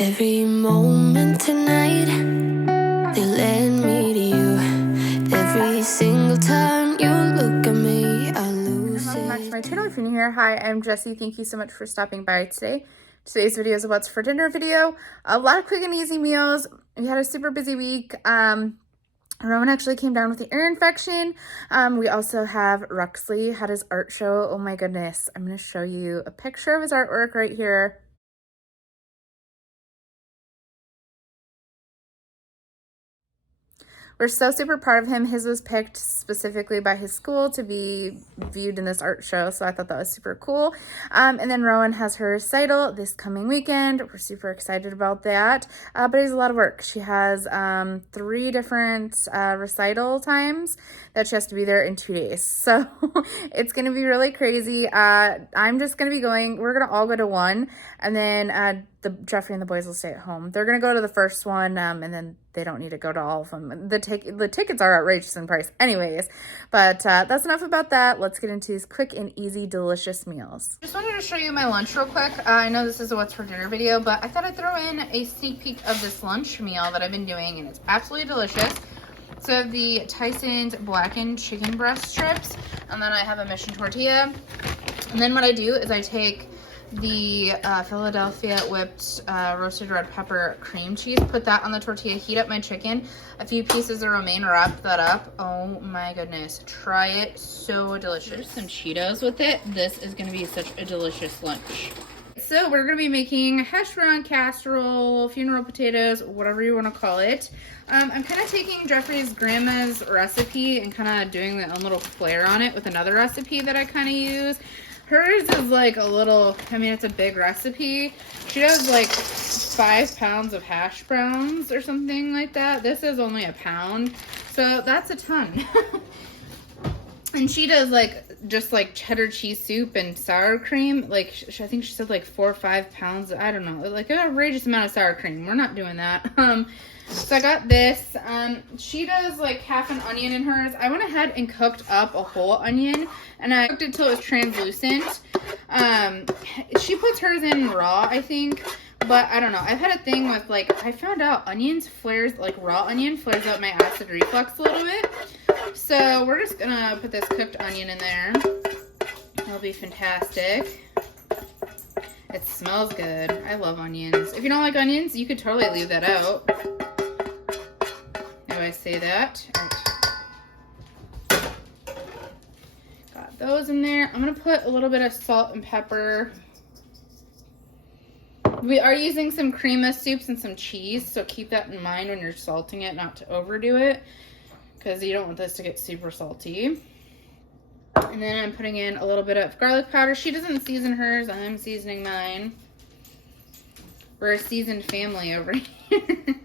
Every moment tonight, they led me to you. Every single time you look at me, I lose it. Welcome back to my channel. If you're new here, hi, I'm Jessie. Thank you so much for stopping by today. Today's video is a what's for dinner video. A lot of quick and easy meals. We had a super busy week. Rowan actually came down with an ear infection. We also have Ruxley had his art show. Oh my goodness. I'm going to show you a picture of his artwork right here. We're so super proud of him. His was picked specifically by his school to be viewed in this art show, so I thought that was super cool. And then Rowan has her recital this coming weekend. We're super excited about that, but it's a lot of work. She has 3 different recital times that she has to be there in 2 days, so it's going to be really crazy. I'm just going to be going, we're going to all go to one, and then Jeffrey and the boys will stay at home. They're going to go to the first one, and then they don't need to go to all of them. The tickets are outrageous in price anyways, but that's enough about that. Let's get into these quick and easy, delicious meals. Just wanted to show you my lunch real quick. I know this is a what's for dinner video, but I thought I'd throw in a sneak peek of this lunch meal that I've been doing, and it's absolutely delicious. So I have the Tysons blackened chicken breast strips, and then I have a mission tortilla. And then what I do is I take the Philadelphia whipped roasted red pepper cream cheese, put that on the tortilla, heat up my chicken, a few pieces of romaine, wrap that up. Oh my goodness, try it, so delicious. There's some Cheetos with it. This is going to be such a delicious lunch. So we're going to be making hash brown casserole, funeral potatoes, whatever you want to call it. I'm kind of taking Jeffrey's grandma's recipe and kind of doing my own little flair on it with another recipe that I kind of use. Hers is like a little, I mean, it's a big recipe. She does like 5 pounds of hash browns or something like that. This is only a pound, so that's a ton. And she does like just like cheddar cheese soup and sour cream. Like I think she said like 4 or 5 pounds. I don't know, like an outrageous amount of sour cream. We're not doing that. So I got this. She does like half an onion in hers. I went ahead and cooked up a whole onion, and I cooked it till it was translucent. She puts hers in raw, I think, but I don't know. I've had a thing with like, I found out onions flares, like raw onion flares out my acid reflux a little bit. So we're just gonna put this cooked onion in there. It'll be fantastic. It smells good. I love onions. If you don't like onions, you could totally leave that out. How do I say that? All right. Got those in there. I'm gonna put a little bit of salt and pepper. We are using some crema soups and some cheese, so keep that in mind when you're salting it, not to overdo it, because you don't want this to get super salty. And then I'm putting in a little bit of garlic powder. She doesn't season hers. I'm seasoning mine. We're a seasoned family over here.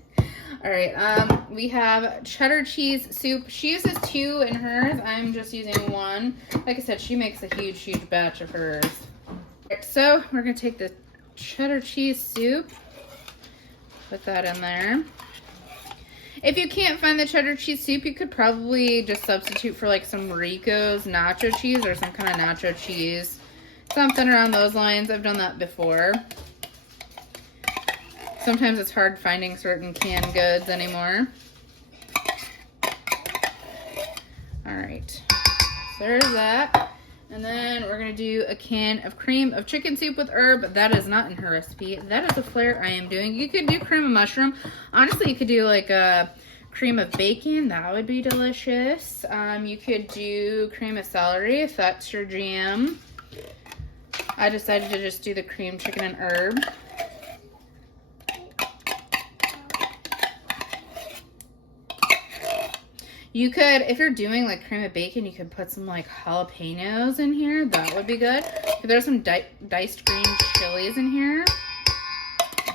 All right. We have cheddar cheese soup. She uses 2 in hers. I'm just using 1. Like I said, she makes a huge, huge batch of hers. Right, so we're going to take the cheddar cheese soup. Put that in there. If you can't find the cheddar cheese soup, you could probably just substitute for like some Rico's nacho cheese or some kind of nacho cheese. Something around those lines. I've done that before. Sometimes it's hard finding certain canned goods anymore. Alright. So there's that. And then we're going to do a can of cream of chicken soup with herb. That is not in her recipe. That is a flair I am doing. You could do cream of mushroom. Honestly, you could do like a cream of bacon. That would be delicious. You could do cream of celery if that's your jam. I decided to just do the cream chicken and herb. You could, if you're doing like cream of bacon, you could put some like jalapenos in here. That would be good. There's some diced green chilies in here.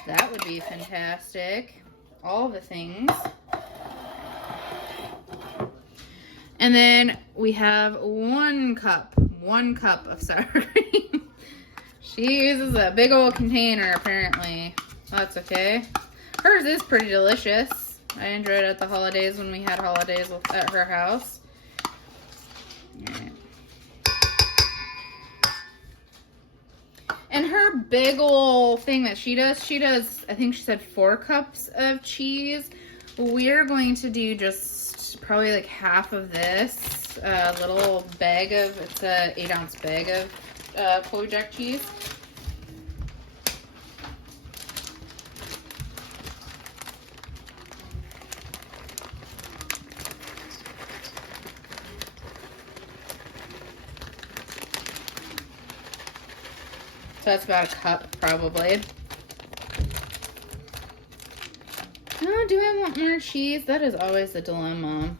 That would be fantastic. All the things. And then we have 1 cup of sour cream. She uses a big old container apparently. That's okay. Hers is pretty delicious. I enjoyed it at the holidays when we had holidays at her house. All right. And her big ol' thing that she does, I think she said 4 cups of cheese. We're going to do just probably like half of this little bag of, it's a 8-ounce bag of Chloe Jack cheese. So that's about a cup, probably. Oh, do I want more cheese? That is always a dilemma.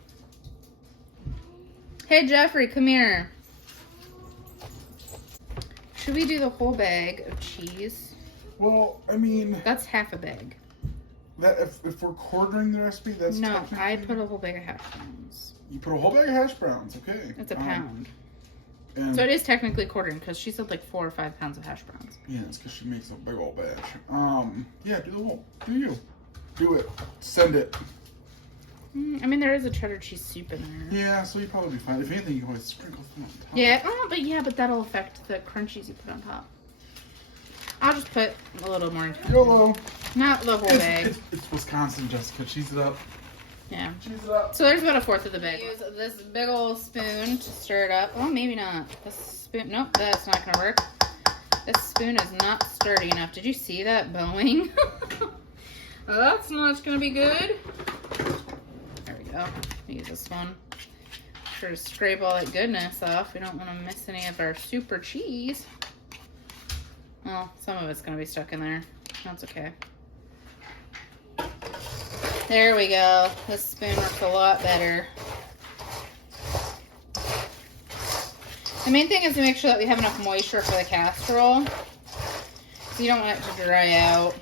Hey, Jeffrey, come here. Should we do the whole bag of cheese? Well, I mean... That's half a bag. That if we're quartering the recipe, that's no, I put a whole bag of hash browns. You put a whole bag of hash browns, okay. It's a pound. And so it is technically quartering because she said like 4 or 5 pounds of hash browns. Yeah, it's because she makes a big old batch. Yeah, do the whole. Do you. Do it. Send it. I mean, there is a cheddar cheese soup in there. Yeah, so you'd probably be fine. If anything, you can always sprinkle some on top. Yeah, but that'll affect the crunchies you put on top. I'll just put a little more in. YOLO. Not the whole bag. It's Wisconsin, Jessica. Cheese it up. Yeah. Cheese it up. So there's about 1/4 of the bag. Use this big old spoon to stir it up. Oh, maybe not. This spoon. Nope, that's not gonna work. This spoon is not sturdy enough. Did you see that bowing? Well, that's not gonna be good. There we go. Use this one. Sure to scrape all that goodness off. We don't want to miss any of our super cheese. Well, some of it's gonna be stuck in there. That's okay. There we go. This spoon works a lot better. The main thing is to make sure that we have enough moisture for the casserole. So you don't want it to dry out.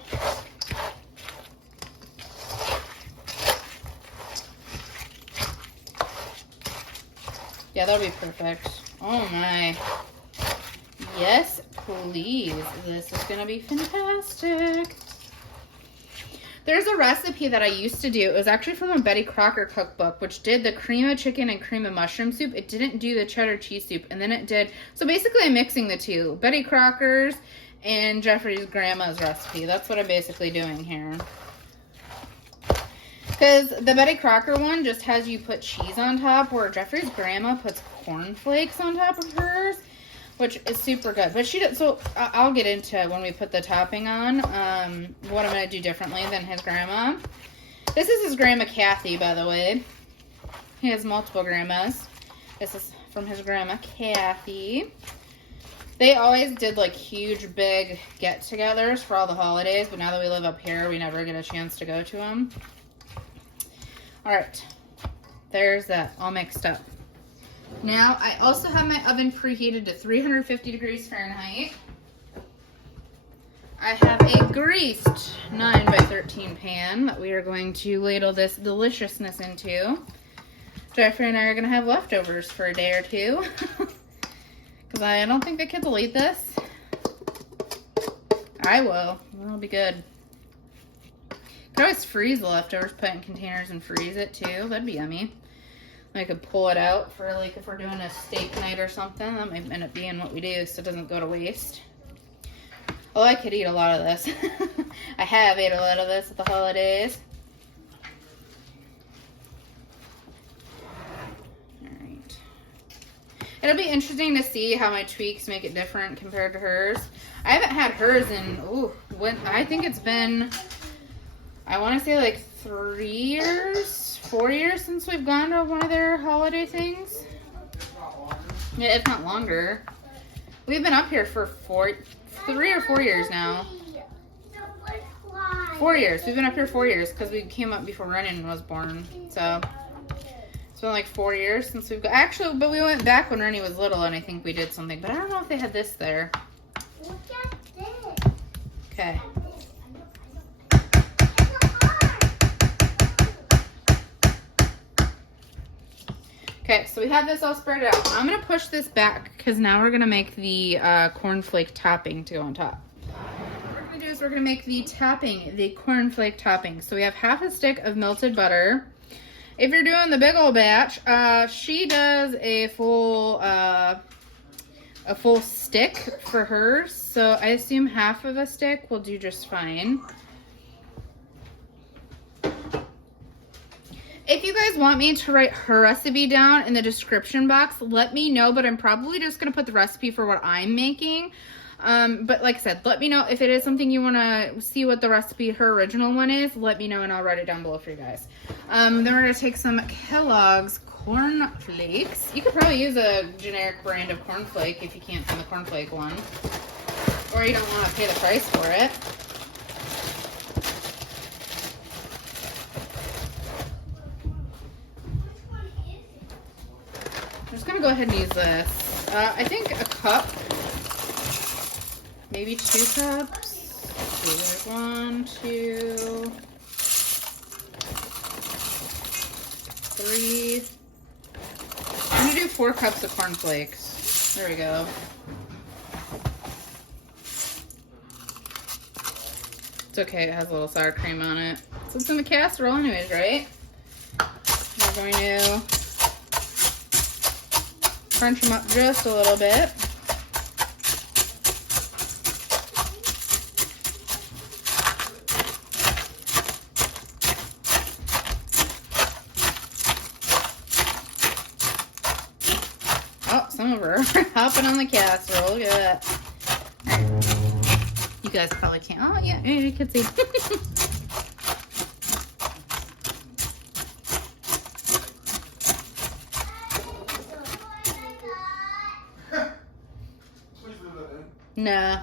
Yeah, that'll be perfect. Oh my. Yes, please. This is gonna be fantastic. There's a recipe that I used to do. It was actually from a Betty Crocker cookbook, which did the cream of chicken and cream of mushroom soup. It didn't do the cheddar cheese soup, and then it did. So basically, I'm mixing the two. Betty Crocker's and Jeffrey's grandma's recipe. That's what I'm basically doing here. Because the Betty Crocker one just has you put cheese on top, where Jeffrey's grandma puts cornflakes on top of hers, which is super good. But she does, so I'll get into when we put the topping on, what I'm going to do differently than his grandma. This is his grandma Kathy, by the way. He has multiple grandmas. This is from his grandma Kathy. They always did like huge, big get-togethers for all the holidays, but now that we live up here, we never get a chance to go to them. All right, there's that all mixed up. Now, I also have my oven preheated to 350 degrees Fahrenheit. I have a greased 9x13 pan that we are going to ladle this deliciousness into. Jeffrey and I are going to have leftovers for a day or two. Because I don't think the kids will eat this. I will. It'll be good. Could always freeze the leftovers, put it in containers and freeze it too. That'd be yummy. I could pull it out for like if we're doing a steak night or something. That might end up being what we do so it doesn't go to waste. Oh, I could eat a lot of this. I have ate a lot of this at the holidays. Alright. It'll be interesting to see how my tweaks make it different compared to hers. I haven't had hers in, I think it's been, I want to say like 4 years since we've gone to one of their holiday things. Yeah, if not longer. We've been up here for 3 or 4 years now. 4 years. We've been up here 4 years because we came up before Renan was born. So it's been like 4 years since we've got. Actually, but we went back when Rennie was little, and I think we did something. But I don't know if they had this there. Look at this. Okay. Okay, so we have this all spread out. I'm going to push this back because now we're going to make the cornflake topping to go on top. What we're going to do is we're going to make the topping, the cornflake topping. So we have half a stick of melted butter. If you're doing the big old batch, she does a full a full stick for hers, so I assume half of a stick will do just fine. If you guys want me to write her recipe down in the description box, let me know, but I'm probably just going to put the recipe for what I'm making. But like I said, let me know if it is something you want to see what the recipe, her original one is. Let me know and I'll write it down below for you guys. Then we're going to take some Kellogg's cornflakes. You could probably use a generic brand of cornflake if you can't find the cornflake one. Or you don't want to pay the price for it. I'm just going to go ahead and use this. I think a cup, maybe 2 cups. So there's 1, 2, 3. I'm going to do 4 cups of cornflakes. There we go. It's okay, it has a little sour cream on it. So it's in the casserole anyways, right? We're going to crunch them up just a little bit. Oh, some of her are hopping on the casserole. Look at that. You guys probably can't. Oh, yeah, you can see. Nah.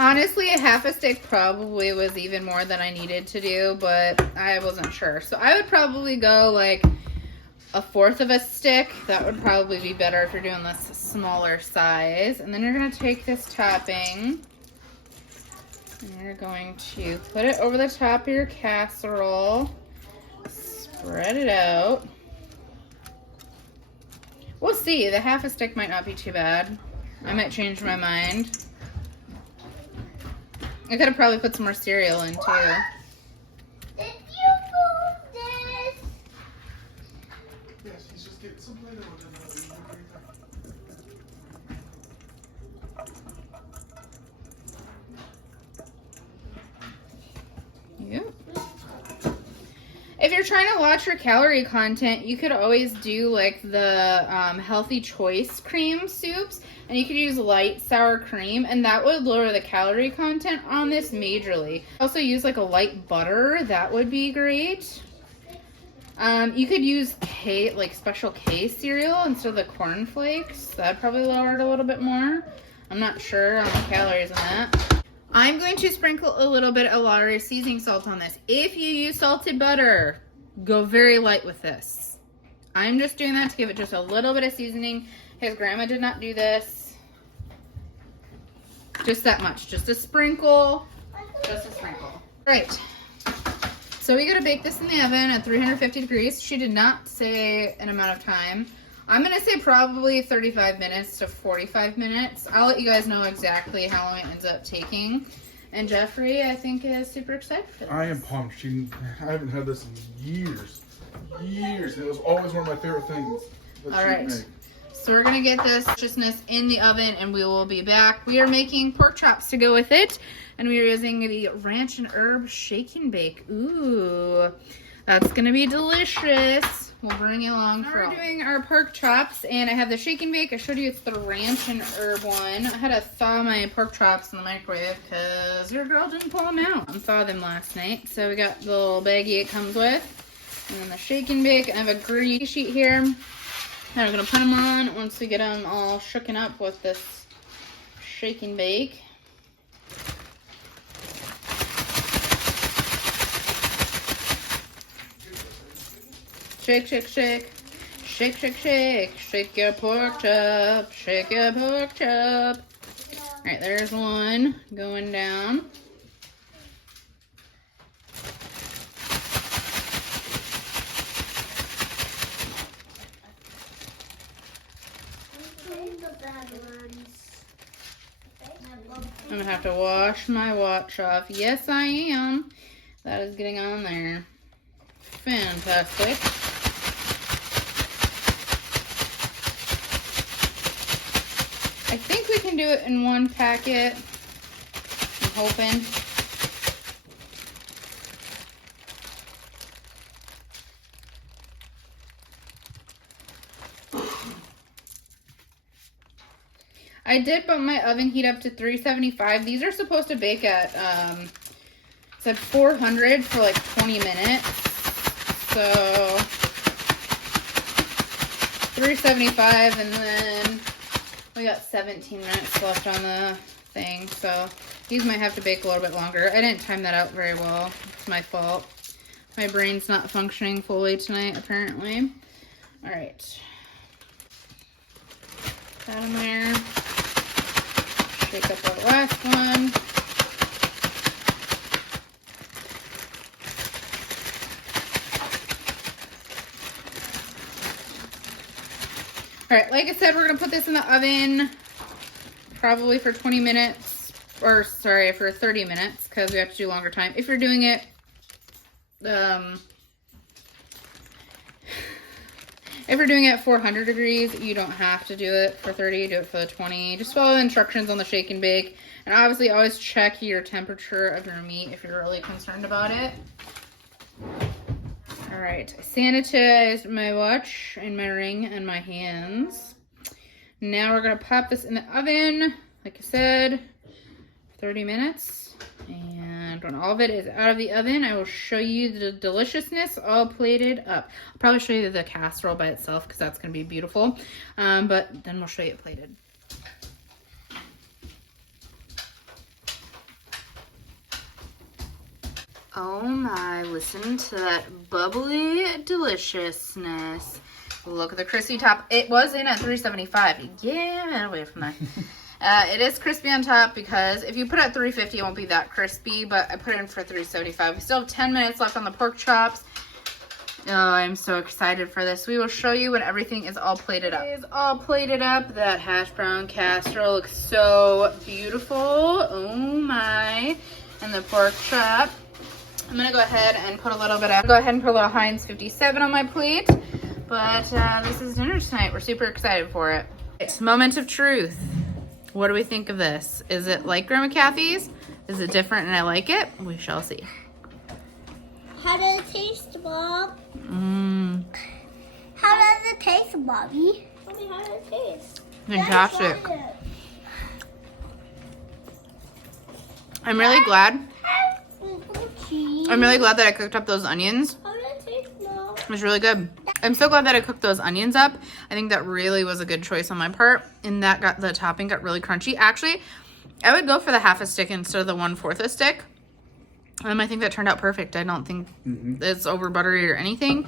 Honestly, a half a stick probably was even more than I needed to do, but I wasn't sure. So I would probably go like 1/4 of a stick. That would probably be better if you're doing this smaller size. And then you're going to take this topping and you're going to put it over the top of your casserole. Spread it out. We'll see. The half a stick might not be too bad. I might change my mind. I could have probably put some more cereal in too. Did you move this? Yes, he's just getting some later Yep. If you're trying to watch your calorie content, you could always do like the healthy choice cream soups, and you could use light sour cream, and that would lower the calorie content on this majorly. Also use like a light butter, that would be great. You could use like special K cereal instead of the cornflakes. That'd probably lower it a little bit more. I'm not sure on the calories on that. I'm going to sprinkle a little bit of lawry seasoning salt on this. If you use salted butter, go very light with this. I'm just doing that to give it just a little bit of seasoning. His grandma did not do this. Just that much. Just a sprinkle. Just a sprinkle. Right. So we gotta bake this in the oven at 350 degrees. She did not say an amount of time. I'm gonna say probably 35 minutes to 45 minutes. I'll let you guys know exactly how long it ends up taking. And Jeffrey, I think, is super excited for this. I am pumped. I haven't had this in years. Years. It was always one of my favorite things that All she'd right. make. So we're gonna get this deliciousness in the oven and we will be back. We are making pork chops to go with it. And we are using the ranch and herb shake and bake. Ooh, that's gonna be delicious. We'll bring you along for We're doing our pork chops, and I have the shake and bake. I showed you it's the ranch and herb one. I had to thaw my pork chops in the microwave because your girl didn't pull them out. I thawed them last night. So we got the little baggie it comes with. And then the shake and bake. I have a gritty sheet here. And I'm gonna put them on once we get them all shooken up with this shake and bake. Shake, shake, shake. Shake, shake, shake. Shake your pork chop. Shake your pork chop. Alright, there's one going down. I'm gonna have to wash my watch off. Yes, I am. That is getting on there. Fantastic. I think we can do it in one packet. I'm hoping. I did bump my oven heat up to 375. These are supposed to bake at, it said 400 for like 20 minutes. So 375, and then we got 17 minutes left on the thing. So these might have to bake a little bit longer. I didn't time that out very well. It's my fault. My brain's not functioning fully tonight, apparently. All right. That in there. Shake up our last one. All right, like I said, we're gonna put this in the oven probably for 20 minutes, or sorry, for 30 minutes, because we have to do longer time. If you're doing it, if you're doing it at 400 degrees, you don't have to do it for 30, do it for the 20. Just follow the instructions on the shake and bake. And obviously always check your temperature of your meat if you're really concerned about it. All right, I sanitized my watch and my ring and my hands. Now we're gonna pop this in the oven, like I said, 30 minutes. And when all of it is out of the oven, I will show you the deliciousness all plated up. I'll probably show you the casserole by itself because that's going to be beautiful. But then we'll show you it plated. Oh my, listen to that bubbly deliciousness. Look at the crispy top. It was in at 375. Yeah, away from that. It is crispy on top because if you put it at 350, it won't be that crispy, but I put it in for 375. We still have 10 minutes left on the pork chops. Oh, I'm so excited for this. We will show you when everything is all plated up. It is all plated up. That hash brown casserole looks so beautiful. Oh my. And the pork chop. I'm going to go ahead and put a little bit of, Heinz 57 on my plate. But this is dinner tonight. We're super excited for it. It's moment of truth. What do we think of this? Is it like Grandma Kathy's? Is it different and I like it? We shall see. How does it taste, Bob? How does it taste, Bobby? Tell me how does it taste. Fantastic. I'm really glad. I'm really glad that I cooked up those onions. How does it taste, Mom? It was really good. I'm so glad that I cooked those onions up. I think that really was a good choice on my part. And that got the topping got really crunchy. Actually, I would go for the half a stick instead of the 1/4 a stick. I think that turned out perfect. I don't think it's over buttery or anything.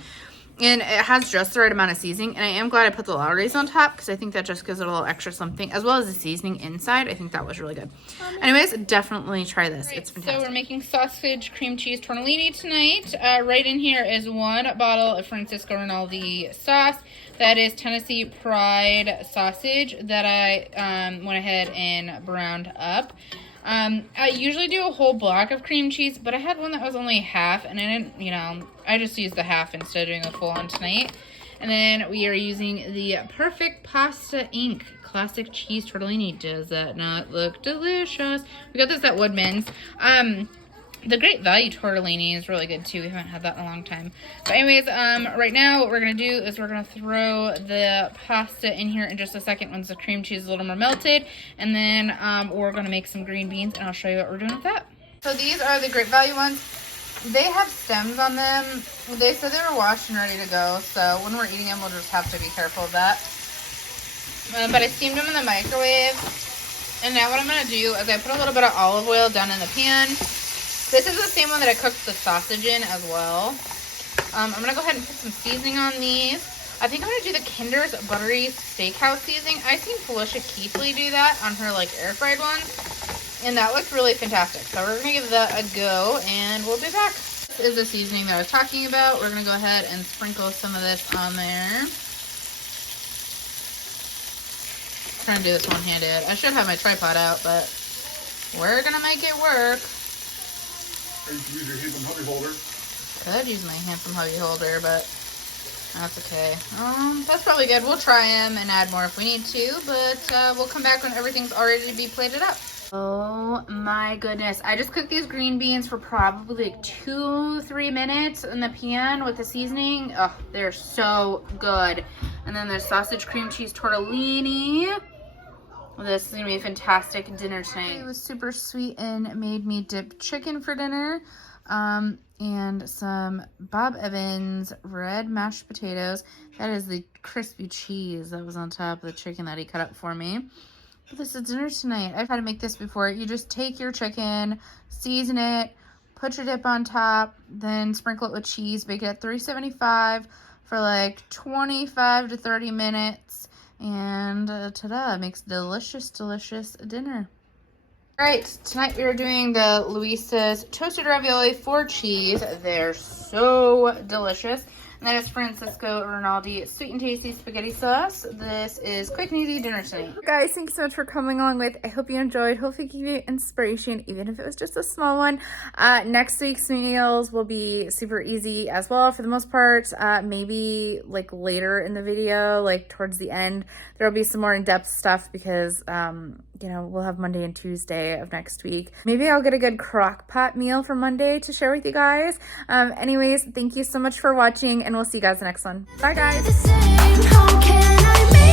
And it has just the right amount of seasoning. And I am glad I put the lawrys on top because I think that just gives it a little extra something, as well as the seasoning inside. I think that was really good. Anyways, definitely try this. It's fantastic. So we're making sausage cream cheese tortellini tonight. Right in here is 1 bottle of Francisco Rinaldi sauce. That is Tennessee Pride sausage that I went ahead and browned up. I usually do a whole block of cream cheese, but I had one that was only half, and I didn't, I just used the half instead of doing a full on tonight. And then we are using the Perfect Pasta Inc. Classic Cheese Tortellini. Does that not look delicious? We got this at Woodman's. The Great Value tortellini is really good too. We haven't had that in a long time. But anyways, right now what we're going to do is we're going to throw the pasta in here in just a second once the cream cheese is a little more melted. And then we're going to make some green beans, and I'll show you what we're doing with that. So these are the Great Value ones. They have stems on them. They said they were washed and ready to go. So when we're eating them, we'll just have to be careful of that. But I steamed them in the microwave. And now what I'm going to do is I put a little bit of olive oil down in the pan. This is the same one that I cooked the sausage in as well. I'm going to go ahead and put some seasoning on these. I think I'm going to do the Kinder's Buttery Steakhouse seasoning. I've seen Felicia Keithley do that on her air fried ones. And that looked really fantastic. So we're going to give that a go and we'll be back. This is the seasoning that I was talking about. We're going to go ahead and sprinkle some of this on there. Trying to do this one-handed. I should have my tripod out, but we're gonna make it work. Or you can use your handsome hubby holder. Could use my handsome hubby holder, but that's okay. That's probably good. We'll try them and add more if we need to, but we'll come back when everything's all ready to be plated up. Oh my goodness. I just cooked these green beans for probably like 2-3 minutes in the pan with the seasoning. Oh, they're so good. And then there's sausage cream cheese tortellini. This is gonna be a fantastic dinner tonight. It was super sweet and made me dip chicken for dinner. And some Bob Evans red mashed potatoes. That is the crispy cheese that was on top of the chicken that he cut up for me. But this is dinner tonight. I've had to make this before. You just take your chicken, season it, put your dip on top, then sprinkle it with cheese, bake it at 375 for like 25 to 30 minutes. And ta-da, makes delicious, delicious dinner. All right, tonight we are doing the Luisa's toasted ravioli 4 cheese. They're so delicious. And that is Francisco Rinaldi sweet and tasty spaghetti sauce. This is quick and easy dinner tonight. Guys, thanks so much for coming along with. I hope you enjoyed. Hopefully give you inspiration, even if it was just a small one. Next week's meals will be super easy as well for the most part. Maybe like later in the video, like towards the end, there'll be some more in-depth stuff because you know, we'll have Monday and Tuesday of next week. Maybe I'll get a good crock pot meal for Monday to share with you guys. Anyways, thank you so much for watching, and we'll see you guys next one. Bye, guys. The same, how can I make